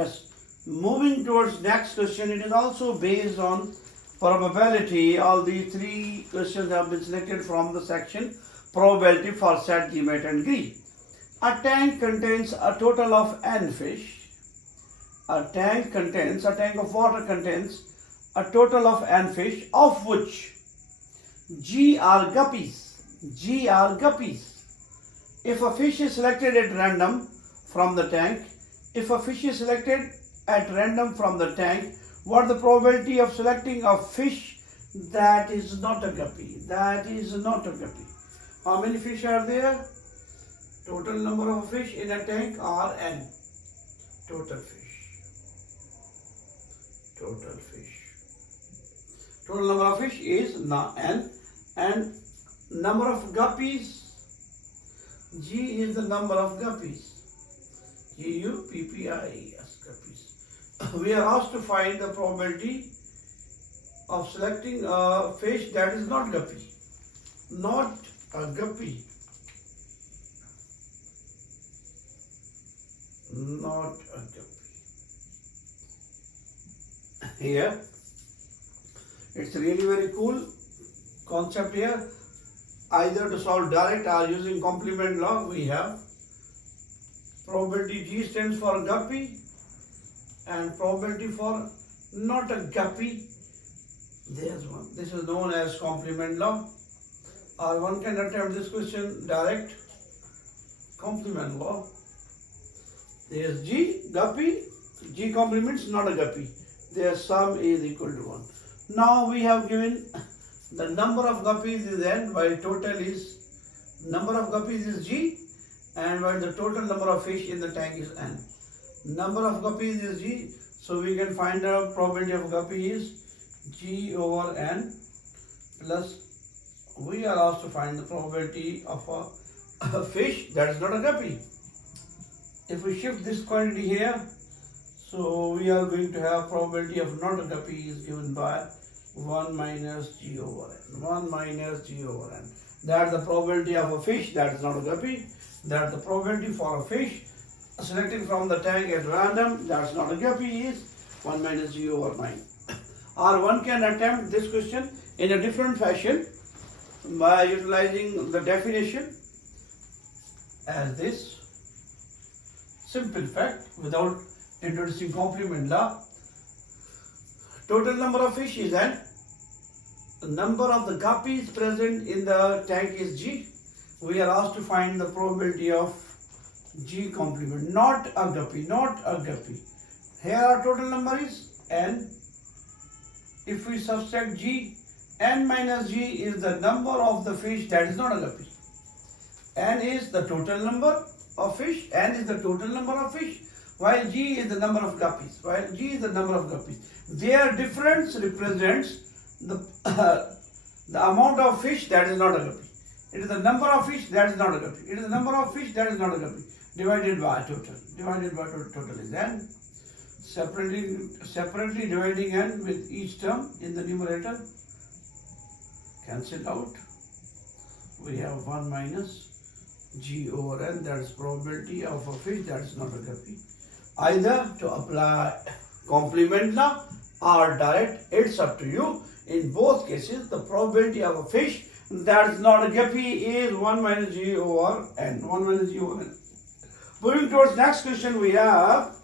Yes. Moving towards next question, it is also based on probability. All the three questions have been selected from the section probability for set, GMAT and GRE. A tank contains a total of n fish. A tank of water contains a total of n fish, of which G are guppies. G are guppies. If a fish is selected at random from the tank, what the probability of selecting a fish that is not a guppy? How many fish are there? Total number of fish in a tank are n. Total number of fish is n, and number of guppies, G is the number of guppies. G-U-P-P-I-E-S, guppies. We are asked to find the probability of selecting a fish that is not guppy. Not a guppy. Not a guppy. Here, it's really very cool concept here. Either to solve direct or using complement law, we have probability G stands for guppy and probability for not a guppy. There's one. This is known as complement law. Or one can attempt this question direct. Complement law. There's G, guppy, G complements not a guppy. Their sum is equal to 1. Now we have given the number of guppies is n, while total is number of guppies is G, and while the total number of fish in the tank is n. Number of guppies is G, so we can find out probability of guppy is G over n plus we are asked to find the probability of a fish that is not a guppy. If we shift this quantity here, so we are going to have probability of not a guppy is given by 1 minus G over n. 1 minus G over n. That's the probability of a fish that is not a guppy. That's the probability for a fish selected from the tank at random that's not a guppy is 1 minus G over 9. Or one can attempt this question in a different fashion by utilizing the definition as this. Simple fact without introducing complement law. Total number of fish is n. The number of the guppies present in the tank is G. We are asked to find the probability of G complement, not a guppy. Here our total number is n. If we subtract G, n minus G is the number of the fish that is not a guppy. N is the total number of fish, while G is the number of guppies. Their difference represents the amount of fish that is not a guppy. It is the number of fish that is not a guppy. Divided by total. Total is n. Separately dividing n with each term in the numerator. Cancel out. We have 1 minus G over n, that is probability of a fish that is not a guppy. Either to apply complement law or direct, it's up to you. In both cases, the probability of a fish that is not a guppy is 1 minus G over n. Moving towards next question, we have